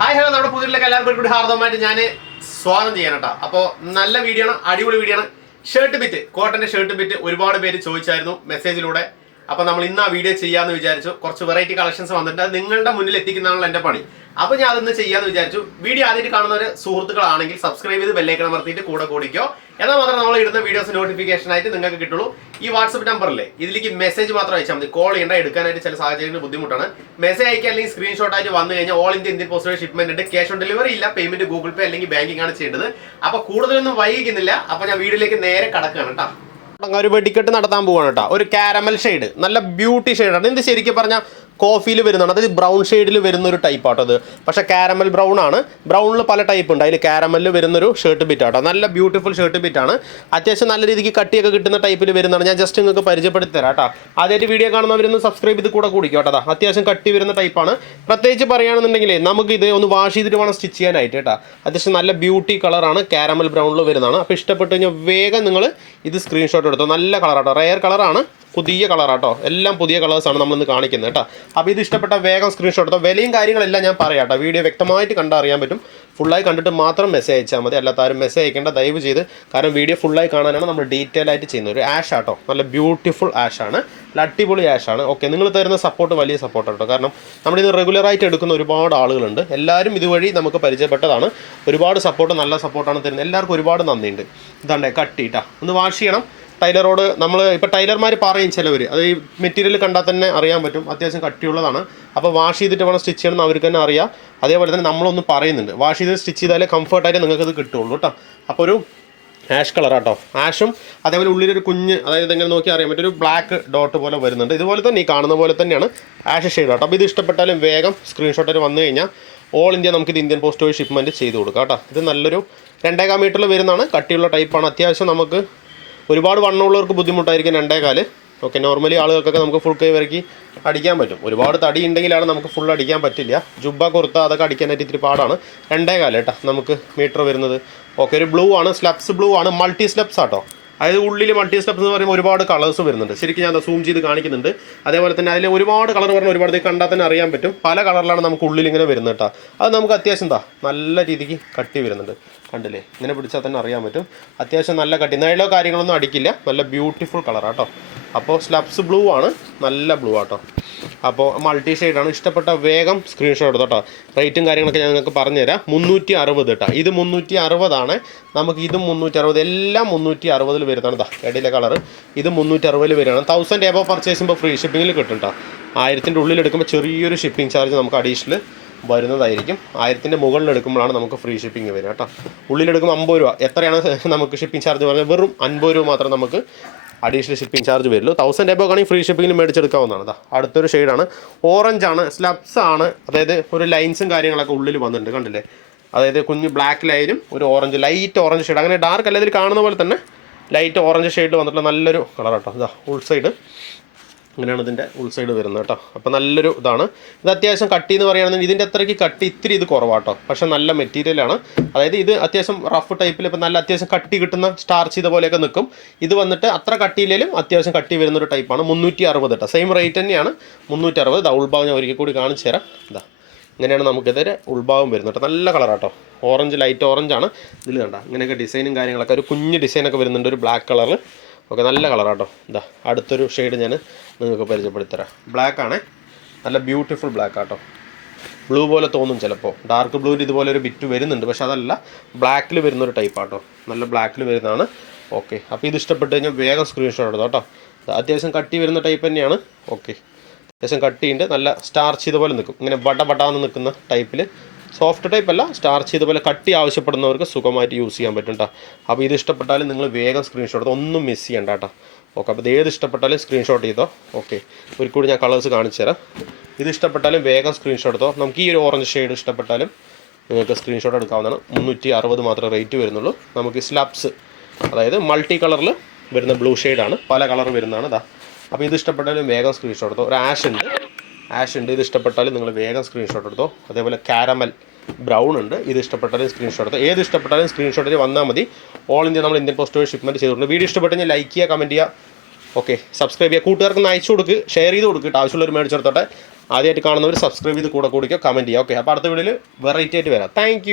Hi hello നമ്മുടെ പുതിയ എല്ലാവർക്കും കൂടി ഹാർദവമായിട്ട് ഞാൻ സ്വാഗതം ചെയ്യാൻ കേട്ടോ. അപ്പോൾ നല്ല വീഡിയോ ആണ്, അടിപൊളി വീഡിയോ ആണ്. ഷർട്ട് ബിറ്റ്, കോട്ടന്റെ ഷർട്ട് ബിറ്റ് ഒരുപാട് പേര് ചോദിച്ചായിരുന്നു മെസ്സേജിലൂടെ. അപ്പോൾ നമ്മൾ ഇന്ന് ആ വീഡിയോ ചെയ്യാമെന്ന് വിചാരിച്ചു. കുറച്ച് വെറൈറ്റി കളക്ഷൻസ് വന്നിട്ട് അത് നിങ്ങളുടെ മുന്നിൽ എത്തിക്കുന്നതാണല്ലോ എൻ്റെ പണി. അപ്പോൾ ഞാൻ അതൊന്ന് ചെയ്യാമെന്ന് വിചാരിച്ചു. വീഡിയോ ആദ്യമായിട്ട് കാണുന്നവർ സുഹൃത്തുക്കളാണെങ്കിൽ സബ്സ്ക്രൈബ് ചെയ്ത് ബെല്ലൈക്കൺ അമർത്തിയിട്ട് കൂടെ കൂടിക്കോ. എന്നാൽ മാത്രം നമ്മൾ ഇടുന്ന വീഡിയോസ് നോട്ടിഫിക്കേഷൻ ആയിട്ട് നിങ്ങൾക്ക് കിട്ടുള്ളൂ. ഈ വാട്സപ്പ് നമ്പറില്ലേ, ഇതിലേക്ക് മെസ്സേജ് മാത്രം അയച്ചാൽ മതി. കോൾ ചെയ്യേണ്ട, എടുക്കാനായിട്ട് ചില സാഹചര്യങ്ങളിൽ ബുദ്ധിമുട്ടാണ്. മെസ്സേജ് അയക്കുക അല്ലെങ്കിൽ സ്ക്രീൻഷോട്ട് ആയിട്ട് വന്നു കഴിഞ്ഞാൽ ഓൾ ഇന്ത്യൻ പോസ്റ്റ് ഷിപ്മെന്റ് ഉണ്ട്. ക്യാഷ് ഓൺ ഡെലിവറി ഇല്ല, പേയ്മെന്റ് ഗൂഗിൾ പേ അല്ലെങ്കിൽ ബാങ്കിങ് ആണ് ചെയ്യേണ്ടത്. അപ്പോൾ കൂടുതലൊന്നും വൈകിക്കുന്നില്ല. അപ്പോൾ ഞാൻ വീഡിയോയിലേക്ക് നേരെ കടക്കുകയാണ് കേട്ടോ. ഒരു വെടിക്കെട്ട് നടത്താൻ പോവാണ് കേട്ടോ. ഒരു കാരമൽ ഷെയ്ഡ്, നല്ല ബ്യൂട്ടി ഷെയ്ഡാണ്. ഇത് ശരിക്കും പറഞ്ഞാൽ കോഫിയിൽ വരുന്നതാണ്. അതായത് ബ്രൗൺ ഷെയ്ഡിൽ വരുന്ന ഒരു ടൈപ്പ് ആട്ടോ അത്. പക്ഷേ കാരമൽ ബ്രൗൺ ആണ്. ബ്രൗണിൽ പല ടൈപ്പ് ഉണ്ട്. അതിൽ കാരമലിൽ വരുന്നൊരു ഷർട്ട് ബിറ്റ് ആട്ടോ. നല്ല ബ്യൂട്ടിഫുൾ ഷർട്ട് ബിറ്റ് ആണ്. അത്യാവശ്യം നല്ല രീതിക്ക് കട്ടിയൊക്കെ കിട്ടുന്ന ടൈപ്പിൽ വരുന്നതാണ്. ഞാൻ ജസ്റ്റ് നിങ്ങൾക്ക് പരിചയപ്പെടുത്തി തരാം കേട്ടോ. ആദ്യമായിട്ട് വീഡിയോ കാണുന്നവരൊന്ന് സബ്സ്ക്രൈബ് ചെയ്ത് കൂടെ കൂടിക്കും കേട്ടോ. അത്യാവശ്യം കട്ടി വരുന്ന ടൈപ്പാണ്. പ്രത്യേകിച്ച് പറയുകയാണെന്നുണ്ടെങ്കിൽ നമുക്ക് ഇത് ഒന്ന് വാഷ് ചെയ്തിട്ട് വേണം സ്റ്റിച്ച് ചെയ്യാനായിട്ട് കേട്ടോ. അത്യാവശ്യം നല്ല ബ്യൂട്ടി കളറാണ്, കാരമൽ ബ്രൗണിൽ വരുന്നതാണ്. അപ്പോൾ ഇഷ്ടപ്പെട്ട് കഴിഞ്ഞാൽ വേഗം നിങ്ങൾ ഇത് സ്ക്രീൻഷോട്ട് എടുത്തോ. നല്ല കളറാട്ടോ, റെയർ കളറാണ്, പുതിയ കളറാട്ടോ. എല്ലാം പുതിയ കളേഴ്സാണ് നമ്മളിന്ന് കാണിക്കുന്നത് കേട്ടോ. അപ്പോൾ ഇത് ഇഷ്ടപ്പെട്ട വേഗം സ്ക്രീൻഷോട്ട് എടുത്തോ. വിലയും കാര്യങ്ങളെല്ലാം ഞാൻ പറയാം കേട്ടോ. വീഡിയോ വ്യക്തമായിട്ട് കണ്ടറിയാൻ പറ്റും. ഫുള്ളായി കണ്ടിട്ട് മാത്രം മെസ്സേജ് അയച്ചാൽ മതി. അല്ലാത്ത ആരും മെസ്സേജ് അയക്കേണ്ട, ദയവ് ചെയ്ത്. കാരണം വീഡിയോ ഫുള്ളായി കാണാനാണ് നമ്മൾ ഡീറ്റെയിൽ ആയിട്ട് ചെയ്യുന്നത്. ഒരു ആഷ് ആട്ടോ, നല്ല ബ്യൂട്ടിഫുൾ ആഷാണ്, നല്ല അടിപൊളി ആഷാണ്. ഓക്കെ, നിങ്ങൾ തരുന്ന സപ്പോർട്ട് വലിയ സപ്പോർട്ട് കേട്ടോ. കാരണം നമ്മളിത് റെഗുലറായിട്ട് എടുക്കുന്ന ഒരുപാട് ആളുകളുണ്ട്. എല്ലാവരും ഇതുവഴി നമുക്ക് പരിചയപ്പെട്ടതാണ്. ഒരുപാട് സപ്പോർട്ട്, നല്ല സപ്പോർട്ടാണ് തരുന്നത്. എല്ലാവർക്കും ഒരുപാട് നന്ദിയുണ്ട്. ഇതാണ്ടേ കട്ടിയിട്ടാ, ഒന്ന് വാഷ് ചെയ്യണം. ടൈലറോട് നമ്മൾ ഇപ്പോൾ ടൈലർമാർ പറയും ചിലവർ, അത് ഈ മെറ്റീരിയൽ കണ്ടാൽ തന്നെ അറിയാൻ പറ്റും, അത്യാവശ്യം കട്ടിയുള്ളതാണ്. അപ്പോൾ വാഷ് ചെയ്തിട്ട് വേണം സ്റ്റിച്ച് ചെയ്യണമെന്ന് അവർക്ക് തന്നെ അറിയാം. അതേപോലെ തന്നെ നമ്മളൊന്ന് പറയുന്നുണ്ട്, വാഷ് ചെയ്ത് സ്റ്റിച്ച് ചെയ്താലേ കംഫർട്ടായിട്ട് നിങ്ങൾക്കത് കിട്ടുള്ളൂ കേട്ടോ. അപ്പോൾ ഒരു ആഷ് കളറാട്ടോ, ആഷും അതേപോലെ ഉള്ളിലൊരു കുഞ്ഞ്, അതായത് എങ്ങനെ നോക്കി അറിയാൻ പറ്റും, ഒരു ബ്ലാക്ക് ഡോട്ട് പോലെ വരുന്നുണ്ട്. ഇതുപോലെ തന്നെ ഈ കാണുന്ന പോലെ തന്നെയാണ് ആഷ് ഷെയ്ഡ് കേട്ടോ. അപ്പോൾ ഇത് ഇഷ്ടപ്പെട്ടാലും വേഗം സ്ക്രീൻഷോട്ടിൽ വന്നു കഴിഞ്ഞാൽ ഓൾ ഇന്ത്യ നമുക്കിത് ഇന്ത്യൻ പോസ്റ്റ് വഴി ഷിപ്മെൻറ്റ് ചെയ്ത് കൊടുക്കാം കേട്ടോ. ഇത് നല്ലൊരു 2.25 മീറ്ററിൽ വരുന്നതാണ്, കട്ടിയുള്ള ടൈപ്പാണ്. അത്യാവശ്യം നമുക്ക് ഒരുപാട് വണ്ണമുള്ളവർക്ക് ബുദ്ധിമുട്ടായിരിക്കും 2.25. ഓക്കെ, നോർമലി ആളുകൾക്കൊക്കെ നമുക്ക് ഫുൾ കൈ വരക്കി അടിക്കാൻ പറ്റും. ഒരുപാട് തടി ഉണ്ടെങ്കിലാണ് നമുക്ക് ഫുൾ അടിക്കാൻ പറ്റില്ല. ജുബ്ബ കുർത്ത അതൊക്കെ അടിക്കാനായിട്ട് ഇത്തിരി പാടാണ്. 2.25 കേട്ടോ നമുക്ക് മീറ്റർ വരുന്നത്. ഓക്കെ, ഒരു ബ്ലൂ ആണ്, സ്ലബ്സ് ബ്ലൂ ആണ്, മൾട്ടി സ്ലബ്സ് ആട്ടോ. അതായത് ഉള്ളിൽ മൾട്ടി സ്റ്റെപ്സ് എന്ന് പറയുമ്പോൾ ഒരുപാട് കളേഴ്സ് വരുന്നുണ്ട്. ശരിക്കും ഞാൻ സൂം ചെയ്ത് കാണിക്കുന്നുണ്ട്. അതേപോലെ തന്നെ അതിൽ ഒരുപാട് കളർ പറഞ്ഞാൽ ഒരുപാട് കണ്ടാൽ തന്നെ അറിയാൻ പറ്റും. പല കളറിലാണ് നമുക്ക് ഉള്ളിൽ ഇങ്ങനെ വരുന്നത് കേട്ടോ. അത് നമുക്ക് അത്യാവശ്യം നല്ല രീതിക്ക് കട്ടി വരുന്നുണ്ട്. കണ്ടില്ലേ, ഇങ്ങനെ പിടിച്ചാൽ തന്നെ അറിയാൻ പറ്റും. അത്യാവശ്യം നല്ല കട്ടി, നിഴലോ കാര്യങ്ങളൊന്നും അടിക്കില്ല. നല്ല ബ്യൂട്ടിഫുൾ കളറാട്ടോ. അപ്പോൾ സ്ലബ്സ് ബ്ലൂ ആണ്, നല്ല ബ്ലൂ ആട്ടോ. അപ്പോൾ മൾട്ടി ഷെയ്ഡാണ്. ഇഷ്ടപ്പെട്ട വേഗം സ്ക്രീൻഷോട്ട് എടുത്തോ കേട്ടോ. റേറ്റും കാര്യങ്ങളൊക്കെ ഞാൻ നിങ്ങൾക്ക് പറഞ്ഞുതരാം. 360 കേട്ടോ. ഇത് 360 നമുക്ക് ഇതും 360, എല്ലാം 360 വരുന്നതാണ്. ഇടയിലെ കളർ ഇത് 360 വരികയാണ്. 1000 എബോ പർച്ചേസ് ചെയ്യുമ്പോൾ ഫ്രീ ഷിപ്പിങ്ങിൽ കിട്ടും കേട്ടോ. 1000-ൻ്റെ ഉള്ളിൽ എടുക്കുമ്പോൾ ചെറിയൊരു ഷിപ്പിംഗ് ചാർജ് നമുക്ക് അഡീഷണൽ വരുന്നതായിരിക്കും. 1000-ൻ്റെ മുകളിൽ എടുക്കുമ്പോഴാണ് നമുക്ക് ഫ്രീ ഷിപ്പിംഗ് വരിക കേട്ടോ. ഉള്ളിലെടുക്കുമ്പോൾ 50 രൂപ. എത്രയാണ് നമുക്ക് ഷിപ്പിംഗ് ചാർജ് പറഞ്ഞാൽ വെറും 50 രൂപ മാത്രം നമുക്ക് അഡീഷണൽ ഷിപ്പിംഗ് ചാർജ് വരുള്ളൂ. 1000 എബോ ആണെങ്കിൽ ഫ്രീ ഷിപ്പിങ്ങിൽ മേടിച്ചെടുക്കാവുന്നതാണ്. അടുത്തൊരു ഷെയ്ഡാണ്, ഓറഞ്ചാണ്, സ്ലബ്സ് ആണ്. അതായത് ഒരു ലൈൻസും കാര്യങ്ങളൊക്കെ ഉള്ളിൽ വന്നിട്ടുണ്ട്, കണ്ടില്ലേ. അതായത് കുഞ്ഞ് ബ്ലാക്ക് ലൈനും ഒരു ഓറഞ്ച്, ലൈറ്റ് ഓറഞ്ച് ഷെയ്ഡ്. അങ്ങനെ ഡാർക്ക് അല്ല, ഇതിൽ കാണുന്ന പോലെ തന്നെ ലൈറ്റ് ഓറഞ്ച് ഷെയ്ഡ് വന്നിട്ടുള്ള നല്ലൊരു കളർ കേട്ടോ. ഇതാ ഉൾ സൈഡ്, ഇങ്ങനെയാണ് ഇതിൻ്റെ ഉൾ സൈഡ് വരുന്നത് കേട്ടോ. അപ്പോൾ നല്ലൊരു ഇതാണ്. ഇത് അത്യാവശ്യം കട്ടി എന്ന് പറയുകയാണെങ്കിൽ ഇതിൻ്റെ അത്രയ്ക്ക് കട്ടി ഇത്തിരി ഇത് കുറവാട്ടോ. പക്ഷേ നല്ല മെറ്റീരിയലാണ്. അതായത് ഇത് അത്യാവശ്യം റഫ് ടൈപ്പിൽ ഇപ്പോൾ നല്ല അത്യാവശ്യം കട്ടി കിട്ടുന്ന സ്റ്റാർച്ച് ചെയ്ത പോലെയൊക്കെ നിൽക്കും. ഇത് വന്നിട്ട് അത്ര കട്ടിയിലും അത്യാവശ്യം കട്ടി വരുന്നൊരു ടൈപ്പാണ്. 360 കേട്ടോ. സെയിം റേറ്റ് തന്നെയാണ്, 360. ഇതാ ഉൾഭാഗം ഞാൻ ഒരിക്കൽ കൂടി കാണിച്ചു തരാം. ഇതാ ഇങ്ങനെയാണ് നമുക്കിതൊരു ഉൾഭാഗം വരുന്നത് കേട്ടോ. നല്ല കളറാട്ടോ, ഓറഞ്ച്, ലൈറ്റ് ഓറഞ്ചാണ്. ഇതിൽ കണ്ട ഇങ്ങനെയൊക്കെ ഡിസൈനും കാര്യങ്ങളൊക്കെ, ഒരു കുഞ്ഞ് ഡിസൈനൊക്കെ വരുന്നുണ്ട്, ഒരു ബ്ലാക്ക് കളറിൽ. ഓക്കെ, നല്ല കളറാട്ടോ. ഇതാ അടുത്തൊരു ഷെയ്ഡ് ഞാൻ നിങ്ങൾക്ക് പരിചയപ്പെടുത്തരാം. ബ്ലാക്ക് ആണ്, നല്ല ബ്യൂട്ടിഫുൾ ബ്ലാക്ക് ആട്ടോ. ബ്ലൂ പോലെ തോന്നും ചിലപ്പോൾ, ഡാർക്ക് ബ്ലൂവിൽ ഇതുപോലെ ഒരു ബിറ്റ് വരുന്നുണ്ട്. പക്ഷെ അതല്ല, ബ്ലാക്കിൽ വരുന്നൊരു ടൈപ്പ് ആട്ടോ. നല്ല ബ്ലാക്കിൽ വരുന്നതാണ്. ഓക്കെ, അപ്പോൾ ഇത് ഇഷ്ടപ്പെട്ട് കഴിഞ്ഞാൽ വേഗം സ്ക്രീൻഷോട്ട് എടുത്തോ കേട്ടോ. അത്യാവശ്യം കട്ടി വരുന്ന ടൈപ്പ് തന്നെയാണ്. ഓക്കെ, അത്യാവശ്യം കട്ടിയുണ്ട്, നല്ല സ്റ്റാർച്ച് ചെയ്ത പോലെ നിൽക്കും. ഇങ്ങനെ വടാന്ന് നിൽക്കുന്ന ടൈപ്പിൽ, സോഫ്റ്റ് ടൈപ്പ് അല്ല, സ്റ്റാർച്ച് ചെയ്ത പോലെ കട്ടി ആവശ്യപ്പെടുന്നവർക്ക് സുഖമായിട്ട് യൂസ് ചെയ്യാൻ പറ്റും കേട്ടോ. അപ്പോൾ ഇത് ഇഷ്ടപ്പെട്ടാലും നിങ്ങൾ വേഗം സ്ക്രീൻഷോട്ട് എടുത്തോ, ഒന്നും മിസ് ചെയ്യണ്ട കേട്ടോ. ഓക്കെ, അപ്പോൾ ഇത് ഏത് ഇഷ്ടപ്പെട്ടാലും സ്ക്രീൻഷോട്ട് ചെയ്തോ. ഓക്കെ, ഒരു കൂടി ഞാൻ കളേഴ്സ് കാണിച്ചു തരാം. ഇത് ഇഷ്ടപ്പെട്ടാലും വേഗം സ്ക്രീൻഷോട്ട് എടുത്തോ. നമുക്ക് ഈ ഒരു ഓറഞ്ച് ഷെയ്ഡ് ഇഷ്ടപ്പെട്ടാലും നിങ്ങൾക്ക് സ്ക്രീൻഷോട്ട് എടുക്കാവുന്നതാണ്. 360 മാത്രമേ റേറ്റ് വരുന്നുള്ളൂ. നമുക്ക് സ്ലബ്സ്, അതായത് മൾട്ടി കളറിൽ വരുന്ന ബ്ലൂ ഷെയ്ഡാണ്, പല കളർ വരുന്നതാണ്. ഇതാ, അപ്പോൾ ഇത് ഇഷ്ടപ്പെട്ടാലും വേഗം സ്ക്രീൻഷോട്ട് എടുത്തോ. ഒരു ആഷ് ഉണ്ട്, ഇത് ഇഷ്ടപ്പെട്ടാലും നിങ്ങൾ വേഗം സ്ക്രീൻഷോട്ട് എടുത്തോ. അതേപോലെ കാരമൽ ബ്രൗൺ ഉണ്ട്, ഇത് ഇഷ്ടപ്പെട്ടാലും സ്ക്രീൻഷോട്ട് എടുത്തോ. ഏത് ഇഷ്ടപ്പെട്ടാലും സ്ക്രീൻഷോട്ടിൽ വന്നാൽ മതി. ഓൾ ഇന്ത്യ നമ്മൾ ഇന്ത്യൻ പോസ്റ്റ് വഴി ഷിപ്മെൻറ്റ് ചെയ്തിട്ടുണ്ട്. വീഡിയോ ഇഷ്ടപ്പെട്ട് കഴിഞ്ഞാൽ ലൈക്ക് ചെയ്യുക, കമൻറ്റ് ചെയ്യുക. ഓക്കെ, സബ്സ്ക്രൈബ് ചെയ്യുക, കൂട്ടുകാർക്ക് അയച്ചു കൊടുക്കുക, ഷെയർ ചെയ്ത് കൊടുക്കുക. ആവശ്യമുള്ളവർ മേടിച്ചെടുത്തോട്ടെ. ആദ്യമായിട്ട് കാണുന്നവർ സബ്സ്ക്രൈബ് ചെയ്ത് കൂടെ കൂടിക്കോ, കമൻറ്റ് ചെയ്യുക. ഓക്കെ, അപ്പോൾ അടുത്ത വീഡിയോയിൽ വെറൈറ്റി ആയിട്ട് വരാം. താങ്ക്